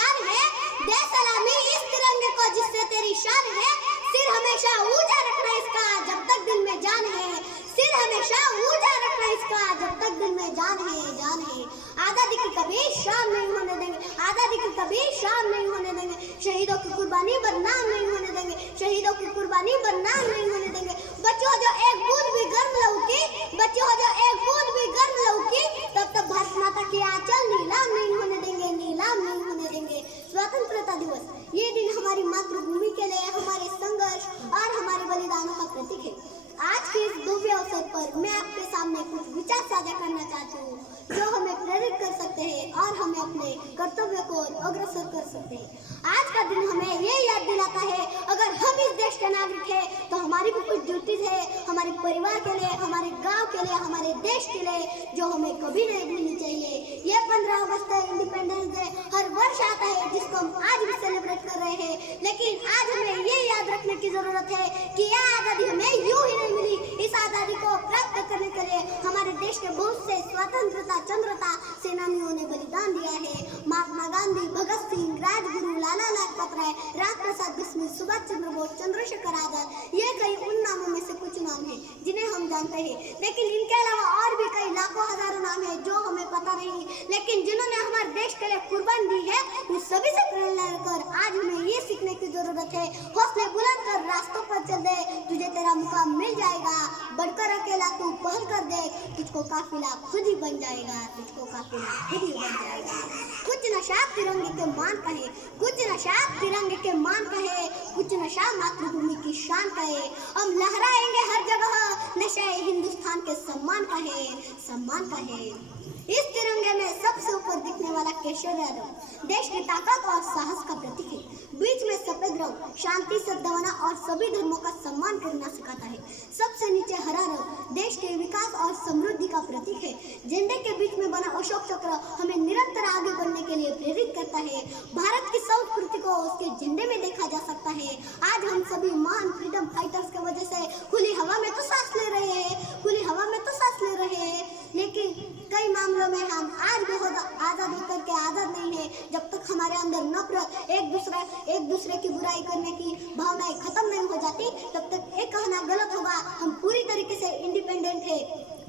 शान है, दे सलामी इस तिरंगे को जिससे तेरी शान है। सिर हमेशा ऊंचा रखना इसका जब तक दिल में जान है, सिर हमेशा ऊंचा रखना इसका जब तक दिल में जान है, जान है। आजादी की कभी शाम नहीं होने देंगे, आजादी की कभी शाम नहीं होने देंगे, शहीदों की कुर्बानी बदनाम नहीं होने देंगे, शहीदों की कुर्बानी बदनाम नहीं होने देंगे। बच्चों जो एक बूंद भी गर्म लहू की, बच्चों जो एक बूंद भी गर्म लहू की, तब तक भारत माता की आंचल नीलाम नहीं होने देंगे, नीलाम नहीं होने देंगे। स्वतंत्रता दिवस ये दिन हमारी मातृभूमि के लिए हमारे संघर्ष और हमारे बलिदानों का प्रतीक है। आज के इस भव्य अवसर पर मैं आपके सामने कुछ विचार साझा करना चाहती हूँ जो हमें प्रेरित कर सकते हैं और हमें अपने कर्तव्य को अग्रसर कर सकते हैं। आज का दिन हमें ये याद दिलाता है, अगर हम इस देश के नागरिक हैं तो हमारी भी कुछ ड्यूटीज है हमारे परिवार के लिए, हमारे गांव के लिए, हमारे देश के लिए, जो हमें कभी नहीं भूलनी चाहिए। ये 15 अगस्त इंडिपेंडेंस डे हर वर्ष आता है जिसको हम आज भी सेलिब्रेट कर रहे हैं, लेकिन आज हमें ये याद रखने की जरूरत है कि यह आज़ादी हमें यूं ही नहीं मिली। इस आज़ादी को प्राप्त करने के लिए हमारे देश के बहुत से स्वतंत्रता चंद्रता सेनानियों ने बलिदान दिया है। महात्मा गांधी, भगत सिंह, राजगुरु, लाला लाजपत राय, राम प्रसाद बिस्मिल, सुभाष चंद्र बोस, चंद्रशेखर आजाद, ये कई उन नामों में से कुछ नाम हैं जिन्हें हम जानते हैं, लेकिन इनके अलावा और भी कई लाखों हजारों नाम हैं जो हमें पता नहीं, लेकिन जिन्होंने हमारे देश के लिए कुर्बान दी है उन सभी से प्रेरणा लेकर आज हमें ये सीखने की जरूरत है, हौसले बुलंद कर रास्तों पर चल दे, तुझे तेरा मुकाम मिल जाएगा, बढ़कर अकेला तू पहल कर दे, तुझको काफिला खुद ही बन जाएगा, तुझको काफिला खुद ही बन जाएगा। कुछ नशा तिरंगे के मान का है, कुछ नशा तिरंगे के मान का है, कुछ नशा मातृभूमि की शान का है, हम लहराएंगे हर जगह नशा हिंदुस्तान के सम्मान का है, सम्मान का है। इस तिरंगे में सबसे ऊपर दिखने वाला केशरिया रंग देश की ताकत और साहस का प्रतीक है, बीच में सफेद रंग शांति, सद्भावना और सभी धर्मों का सम्मान करना सिखाता है, सबसे नीचे हरा रंग देश के विकास और समृद्धि का प्रतीक है, झंडे के बीच में बना अशोक चक्र हमें निरंतर आगे बढ़ने के लिए प्रेरित करता है, भारत की संस्कृति को उसके झंडे में देखा जा सकता है। आज हम सभी महान फ्रीडम फाइटर्स की वजह से खुली हवा में तो सांस ले रहे हैं, खुली हवा में तो सांस ले रहे हैं, लेकिन कई मामलों में हम आज भी आजाद होकर के आजाद नहीं है। जब तक हमारे अंदर नफरत, एक दूसरे की बुराई करने की भावनाएं खत्म नहीं हो जाती, तब तक ये कहना गलत होगा हम पूरी तरीके से इंडिपेंडेंट है।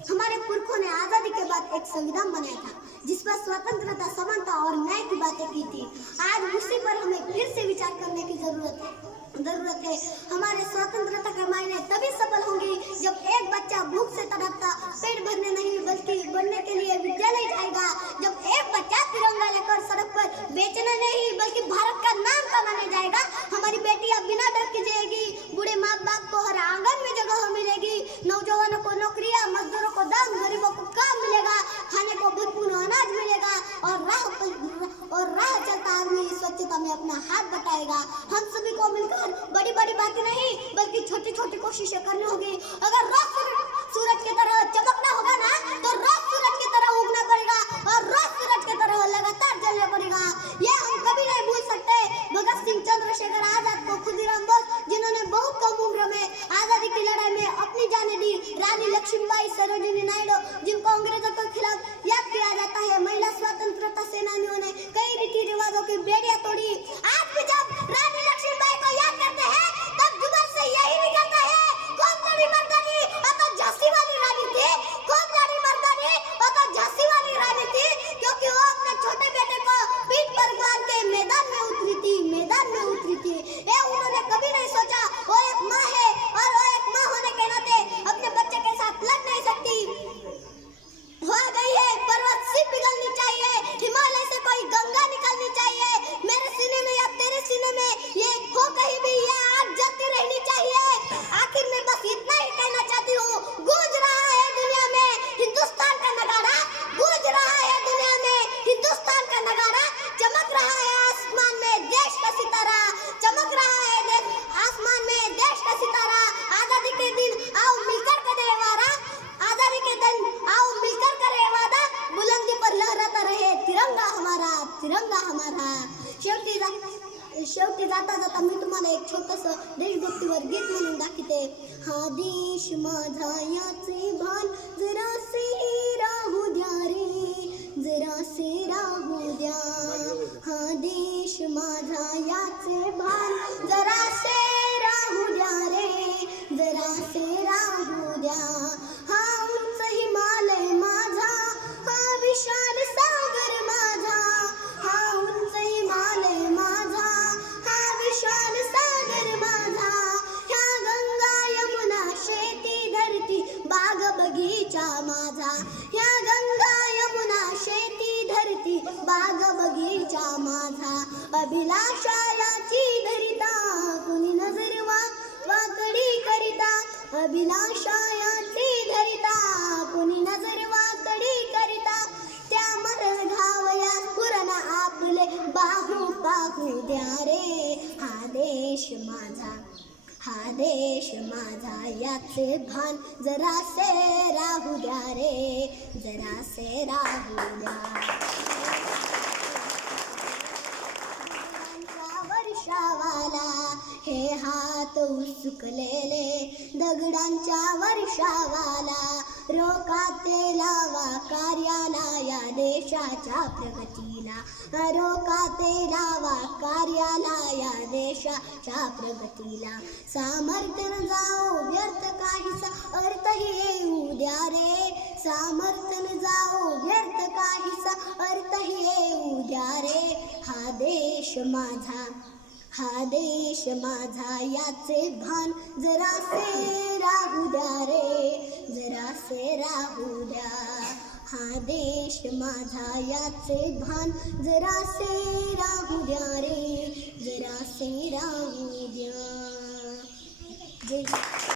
हमारे पुरखों ने आजादी के बाद एक संविधान बनाया था जिस पर स्वतंत्रता, समानता और न्याय की बातें की थी। आज उसी पर हमें फिर से विचार करने की जरूरत है। हमारे स्वतंत्रता के मायने तभी सफल होंगी जब एक बच्चा भूख से तड़पता पेट भरने नहीं बल्कि बनने के लिए विद्यालय जाएगा, जब एक बच्चा तिरंगा लेकर सड़क पर बेचने नहीं बल्कि भारत का नाम कमाने जाएगा, हमारी बेटियां बिना डर के जाएगी, बूढ़े माँ बाप को हर आंगन में जगह मिलेगी, नौजवानों को नौकरियां, मजदूरों को दाम, गरीबों को काम मिलेगा, खाने को भरपूर अनाज मिलेगा और राह चलता आदमी स्वच्छता में अपना हाथ बटाएगा। हम सभी को मिलकर बड़ी बड़ी बातें नहीं बल्कि छोटी छोटी कोशिशें करनी होगी। अगर रोज सूरज की तरह चमकना होगा ना तो रोज सूरज की तरह उगना पड़ेगा और रोज सूरज की तरह लगातार जलना पड़ेगा। ये हम कभी नहीं भूल सकते भगत सिंह, चंद्रशेखर आजाद को, खुदीराम बोस जिन्होंने बहुत कम उम्र में आजादी की लड़ाई में अपनी जानें दी, रानी लक्ष्मीबाई, सरोजिनी नायडू जिनको अंग्रेजों के खिलाफ याद किया जाता है, महिला स्वतंत्रता सेनानियों ने कई रीति रिवाजों की बेड़ियां तोड़ी। आज भी जब रानी लक्ष्मीबाई को याद करते हैं तब जुबान से यही निकलता है, कौन लड़ी मर्दानी और तो झांसी वाली रानी थी, कौन लड़ी मर्दानी और तो झांसी वाली रानी थी, क्योंकि वो अपने छोटे बेटे को पीठ पर बांध के मैदान में उतरी थी, मैदान में उतरी थी। ये उन्होंने कभी नहीं सोचा वो एक माँ है और वो एक माँ होने के नाते अपने बच्चे के साथ लड़ नहीं सकती। हो गई है पर्वत से पिघलनी चाहिए, हिमालय से कोई गंगा निकलनी चाहिए, मेरे सीने में या तेरे सीने में ये हो कहीं भी ये आग जलती रहनी चाहिए। आखिर में बस इतना ही कहना चाहती हूँ, गूंज रहा है दुनिया में हिंदुस्तान का नगाड़ा, गूंज रहा है दुनिया में हिंदुस्तान का नगाड़ा, चमक रहा है आसमान में देश का सितारा, चमक रहा है आसमान में देश का सितारा। आजादी के दिन आओ मिलकर करें वादा, आजादी के दिन आओ मिलकर करें वादा, बुलंदी पर लहराता रहे तिरंगा हमारा, तिरंगा हमारा। शेवटी जाता जाता मी तुम्हाला एक छोटंसं देशभक्तीवर गीत म्हणून दाखवते। हा देश माझा याचे भान जरासे राहू द्या रे, जरासे राहू द्या, हा देश याचे भान जरासे राहू द्या रे, जरासे राहू द्या. हा उंच हिमालय माझा, हा विशाल सागर माझा, हा उंच हिमालय माझा, हा विशाल सागर माझा. ह्या गंगा यमुना शेती धरती बाग बगीचा माझा, ह्या गंगा यमुना शेती धरती बाग बगीचा माझा. अभिलाषा याची धरिता कुणी नजर वाकडी करिता, अभिलाषा याची धरिता कुणी नजर वाकडी करिता. त्या मरण घावया स्फुरण आपले बाहू पाहू द्या रे. हा देश माझा, हा देश माझा याचे भान जरासे राहू द्या रे, जरासे राहू द्या. वर्षावाला हे हात उसुकलेले दगडांच्या वर्षावाला, रोकाते लावा कार्याला या देशाच्या प्रगतीला, रोकाते लावा कार्याला या देशाच्या प्रगतीला. सामर्थ्य न जाओ व्यर्थ काहीसा अर्थही येऊ द्या रे, सामर्थ्य न जाओ व्यर्थ काहीसा अर्थही येऊ द्या रे. हा देश माझा, हा देश माझा याचे भान जरासे राहू द्या रे, जरासे राहू द्या. हा देश माझा याचे भान जरासे राहू द्या रे, जरासे राहू द्या. जय